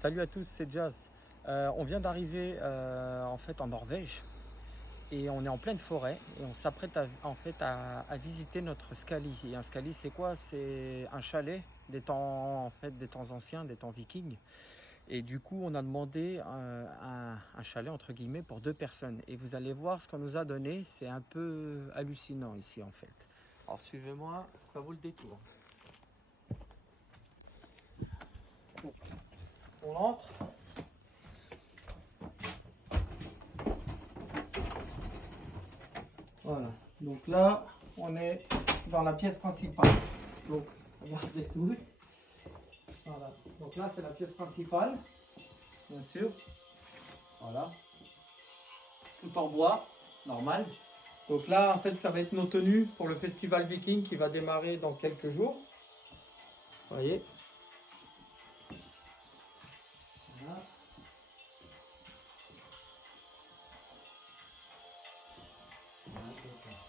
Salut à tous, c'est Jazz. On vient d'arriver en fait en Norvège et on est en pleine forêt et on s'apprête à visiter notre skali. Et un skali, c'est quoi? C'est un chalet des temps des temps anciens, des temps vikings. Et du coup, on a demandé un chalet entre guillemets pour 2 personnes. Et vous allez voir ce qu'on nous a donné, c'est un peu hallucinant ici en fait. Alors suivez-moi, ça vaut le détour. On entre. Voilà, donc là, on est dans la pièce principale. Donc, regardez tous. Voilà, donc là, c'est la pièce principale, bien sûr. Voilà, tout en bois, normal. Donc là, en fait, ça va être nos tenues pour le festival Viking qui va démarrer dans quelques jours. Vous voyez. Voilà.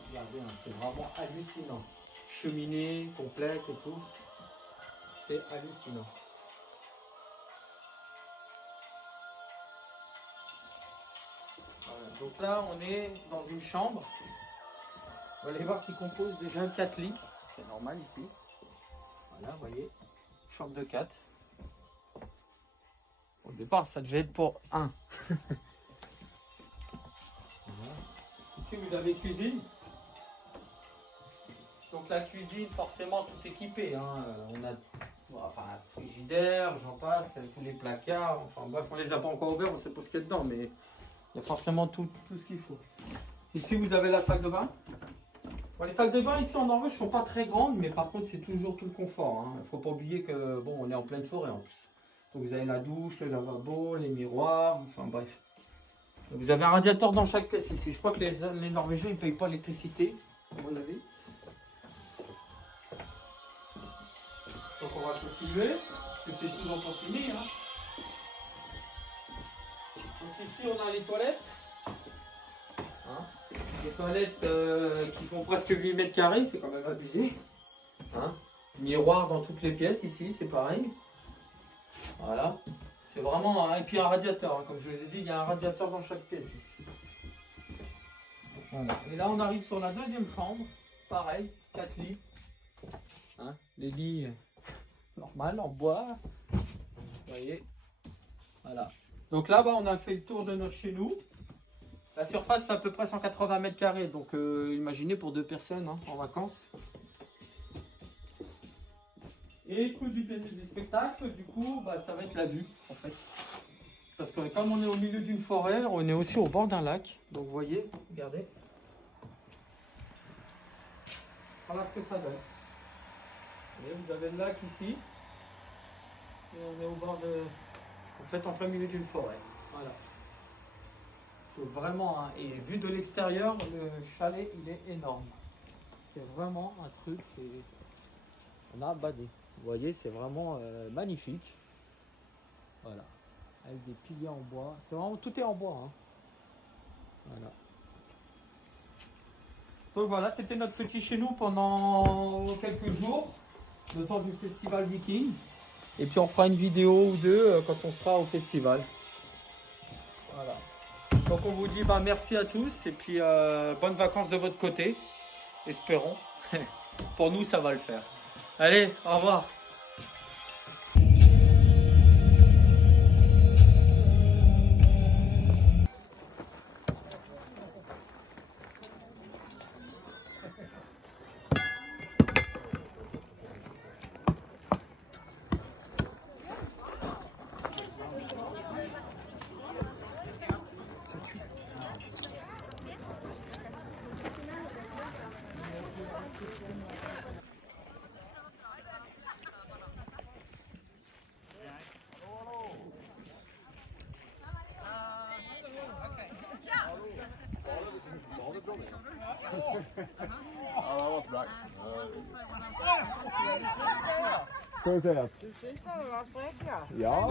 Regardez, hein, c'est vraiment hallucinant. Cheminée complète et tout. C'est hallucinant. Voilà. Donc là, on est dans une chambre. Vous allez voir qu'il compose déjà 4 lits. C'est normal ici. Voilà, vous voyez. Chambre de 4. Au départ, ça devait être pour 1. Voilà. Ici, vous avez cuisine. Donc la cuisine, forcément, tout équipé. Hein. On a frigidaire, j'en passe, tous les placards. Enfin bref, on les a pas encore ouverts, on sait pas ce qu'il y a dedans, mais il y a forcément tout ce qu'il faut. Ici, vous avez la salle de bain. Bon, les salles de bain ici en Norvège ne sont pas très grandes, mais par contre, c'est toujours tout le confort. Il ne faut pas oublier que bon, on est en pleine forêt en plus. Donc vous avez la douche, le lavabo, les miroirs, enfin bref. Vous avez un radiateur dans chaque pièce ici. Je crois que les Norvégiens ne payent pas l'électricité, à mon avis. Donc on va continuer, parce que c'est souvent pas fini. Hein. Donc ici on a les toilettes. Hein. Les toilettes qui font presque 8 mètres carrés, c'est quand même abusé. Hein. Miroir dans toutes les pièces ici, c'est pareil. Voilà. C'est vraiment. Hein. Et puis un radiateur, hein. Comme je vous ai dit, il y a un radiateur dans chaque pièce ici. Voilà. Et là on arrive sur la deuxième chambre. Pareil, 4 lits. Hein. Les lits. Normal, en bois. Vous voyez. Voilà. Donc là-bas, on a fait le tour de notre chez nous. La surface fait à peu près 180 mètres carrés. Donc imaginez pour 2 personnes hein, en vacances. Et le coup du spectacle, du coup, ça va être la vue en fait. Parce que comme on est au milieu d'une forêt, on est aussi au bord d'un lac. Donc vous voyez, regardez. Voilà ce que ça donne. Et vous avez le lac ici. Et on est au bord de... En fait, en plein milieu d'une forêt. Voilà. Donc vraiment, hein, et vu de l'extérieur, le chalet, il est énorme. C'est vraiment un truc, c'est... On a badé. Vous voyez, c'est vraiment magnifique. Voilà. Avec des piliers en bois. C'est vraiment... Tout est en bois. Hein. Voilà. Donc voilà, c'était notre petit chez nous pendant quelques jours. Le temps du festival Viking. Et puis on fera une vidéo ou deux quand on sera au festival. Voilà. Donc on vous dit merci à tous et puis bonnes vacances de votre côté. Espérons. Pour nous ça va le faire. Allez, au revoir. Ska vi se. Ja,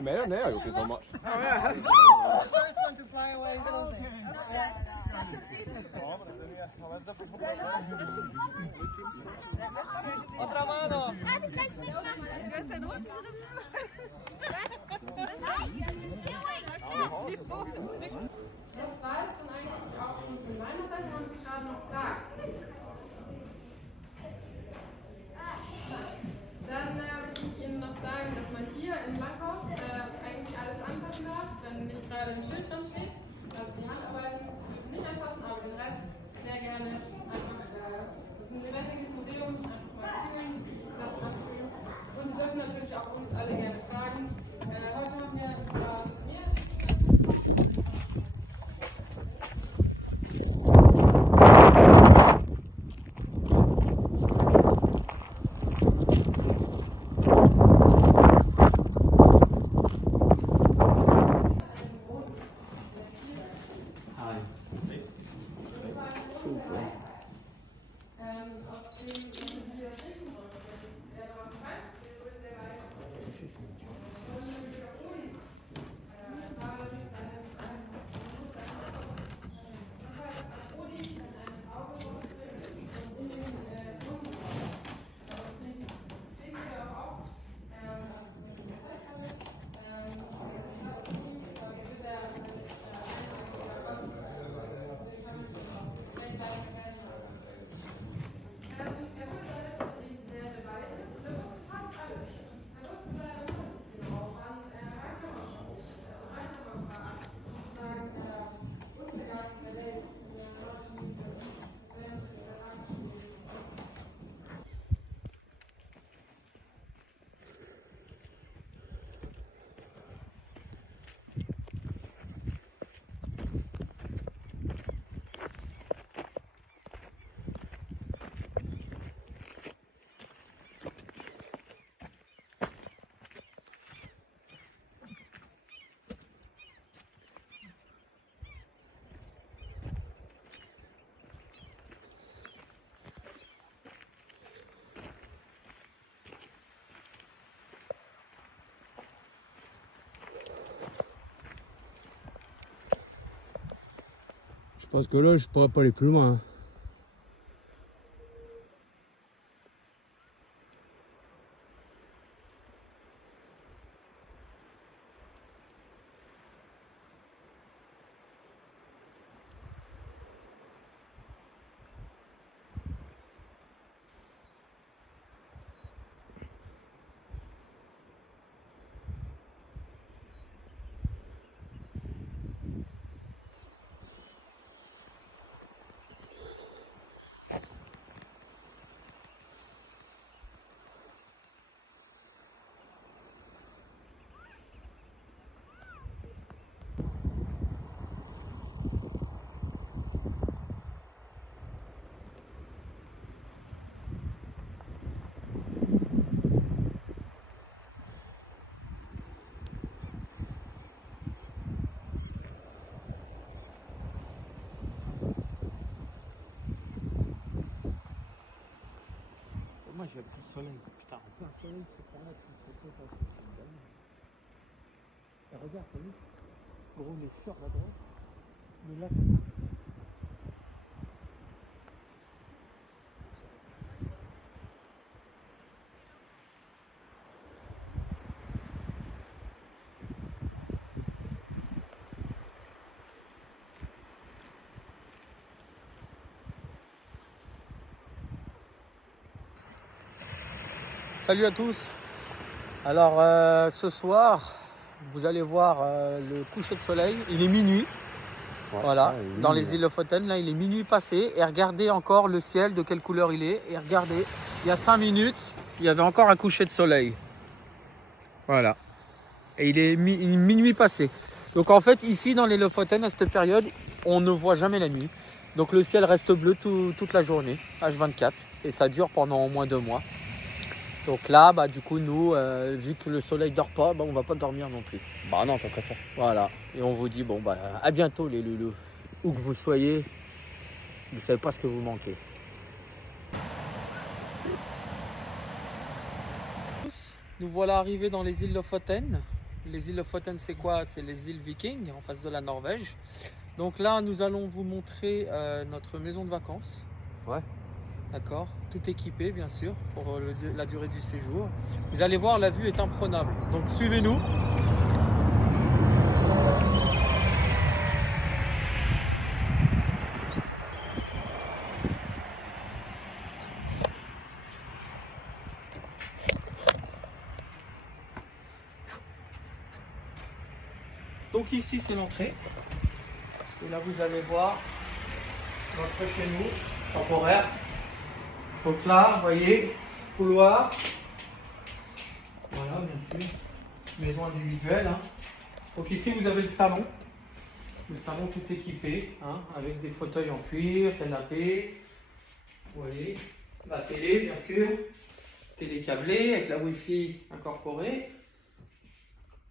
mer än det har jag gjort i sommar. First one to fly away is Jose. Otra mano. Das war es dann eigentlich auch schon von meiner Seite. Haben Sie gerade noch Fragen? Dann würde ich Ihnen noch sagen, dass man hier im Langhaus eigentlich alles anfassen darf, wenn nicht gerade ein Schild dran steht. Also die Handarbeiten bitte nicht anfassen, aber den Rest sehr gerne einfach. Das ist ein lebendiges Museum, einfach mal fühlen, Sachen abfühlen. Und Sie dürfen natürlich auch uns alle gerne fragen. Heute haben wir hier. Je pense que là, je pourrais pas aller plus loin. Moi j'ai plus le soleil. Putain, en plein soleil, ce point-là, tu me fais pas, c'est une dingue. Et regarde, t'as vu? Gros, les fjords à droite, le lac. Salut à tous. Alors ce soir, vous allez voir le coucher de soleil. Il est minuit. Ouais, Voilà, ouais, dans oui, les îles Lofoten, là il est minuit passé. Et regardez encore le ciel, de quelle couleur il est. Et regardez, il y a 5 minutes, il y avait encore un coucher de soleil. Voilà. Et il est minuit passé. Donc en fait, ici dans les Lofoten, à cette période, on ne voit jamais la nuit. Donc le ciel reste bleu toute la journée, H24. Et ça dure pendant au moins 2 mois. Donc là, bah, du coup, nous, vu que le soleil dort pas, bah, on va pas dormir non plus. Bah non, t'as préféré. Voilà. Et on vous dit, bon, bah, à bientôt les loulous. Où que vous soyez, vous savez pas ce que vous manquez. Nous voilà arrivés dans les îles Lofoten. Les îles Lofoten, c'est quoi? C'est les îles Vikings, en face de la Norvège. Donc là, nous allons vous montrer notre maison de vacances. Ouais. D'accord, tout équipé bien sûr pour la durée du séjour. Vous allez voir, la vue est imprenable. Donc suivez-nous. Donc ici c'est l'entrée. Et là vous allez voir notre chez nous temporaire. Donc là, vous voyez, couloir. Voilà, bien sûr. Maison individuelle. Hein. Donc ici vous avez le salon. Le salon tout équipé, hein, avec des fauteuils en cuir, canapé. Vous voyez, la télé bien sûr. Télé câblée avec la Wi-Fi incorporée.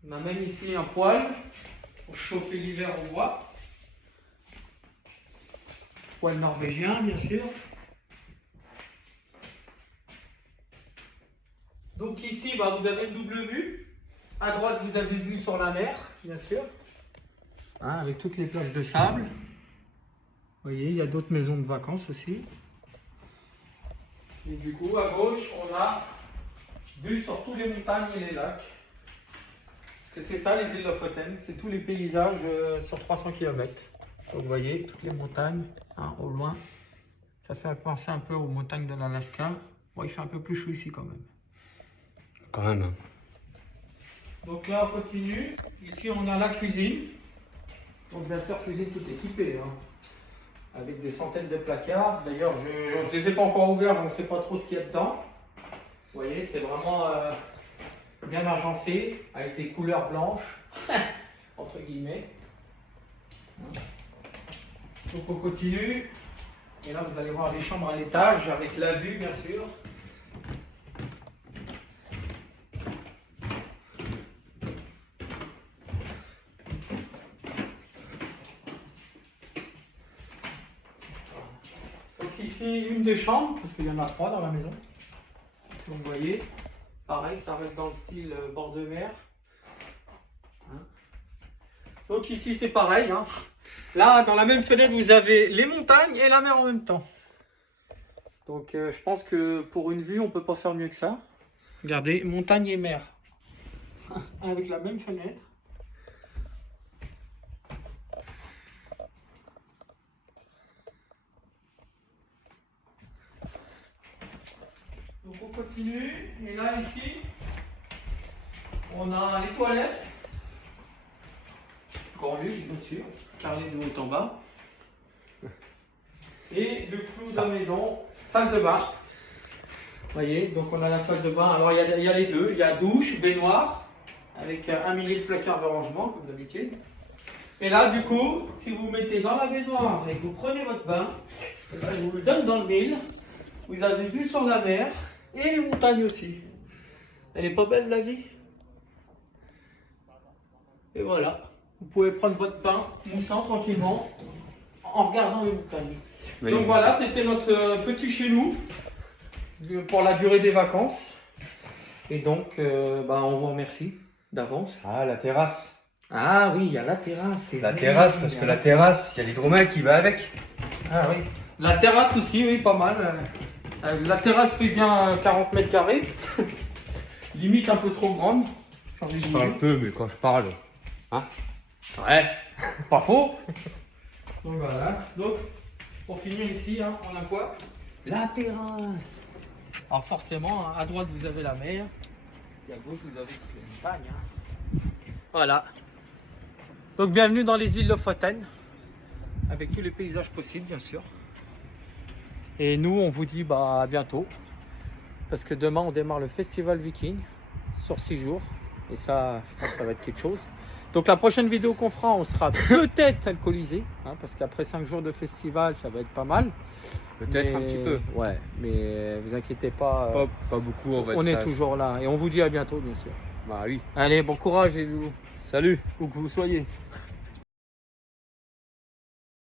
On a même ici un poêle pour chauffer l'hiver au bois. Poêle norvégien, bien sûr. Donc ici, bah, vous avez une double vue. À droite, vous avez vue sur la mer, bien sûr. Hein, avec toutes les plages de sable. Vous voyez, il y a d'autres maisons de vacances aussi. Et du coup, à gauche, on a vue sur toutes les montagnes et les lacs. Parce que c'est ça, les îles Lofoten. C'est tous les paysages sur 300 km. Donc, vous voyez, toutes les montagnes, hein, au loin. Ça fait penser un peu aux montagnes de l'Alaska. Bon, il fait un peu plus chaud ici quand même. Quand même. Hein. Donc là, on continue. Ici, on a la cuisine. Donc, bien sûr, cuisine tout équipée. Hein. Avec des centaines de placards. D'ailleurs, je ne les ai pas encore ouverts, donc on ne sait pas trop ce qu'il y a dedans. Vous voyez, c'est vraiment bien agencé, avec des couleurs blanches, entre guillemets. Donc, on continue. Et là, vous allez voir les chambres à l'étage, avec la vue, bien sûr. Ici, une des chambres, parce qu'il y en a 3 dans la maison. Donc vous voyez, pareil, ça reste dans le style bord de mer. Hein. Donc ici, c'est pareil. Hein. Là, dans la même fenêtre, vous avez les montagnes et la mer en même temps. Donc je pense que pour une vue, on ne peut pas faire mieux que ça. Regardez, montagne et mer. Avec la même fenêtre. Donc on continue, et là ici, on a les toilettes, grand luxe bien sûr, carrelé de haut en bas, et le clou de la maison, salle de bain. Vous voyez, donc on a la salle de bain, alors il y a les deux, il y a douche, baignoire, avec un millier de placards de rangement comme d'habitude. Et là du coup, si vous mettez dans la baignoire et que vous prenez votre bain, je vous le donne dans le mille, vous avez vue sur la mer. Et les montagnes aussi. Elle est pas belle la vie? Et voilà. Vous pouvez prendre votre bain moussant tranquillement en regardant les montagnes. Oui. Donc voilà, c'était notre petit chez nous pour la durée des vacances. Et donc, on vous remercie d'avance. Ah, la terrasse. Ah oui, il y a la terrasse. La terrasse, parce que la terrasse, il y a l'hydromel qui va avec. Ah oui. La terrasse aussi, oui, pas mal. La terrasse fait bien 40 mètres carrés. Limite un peu trop grande. Je parle peu, mais quand je parle. Hein? Ouais, pas faux. Donc voilà. Donc, pour finir ici, hein, on a quoi? La terrasse. Alors forcément, hein, à droite vous avez la mer. Et à gauche vous avez les montagnes. Hein. Voilà. Donc bienvenue dans les îles Lofoten. Avec tous les paysages possibles, bien sûr. Et nous, on vous dit à bientôt. Parce que demain, on démarre le Festival Viking sur 6 jours. Et ça, je pense que ça va être quelque chose. Donc la prochaine vidéo qu'on fera, on sera peut-être alcoolisé. Hein, parce qu'après 5 jours de festival, ça va être pas mal. Peut-être un petit peu. Ouais, mais vous inquiétez pas. Pas beaucoup, on va être on est sage. toujours là. Et on vous dit à bientôt, bien sûr. Bah oui. Allez, bon courage les loulous. Salut. Où que vous soyez.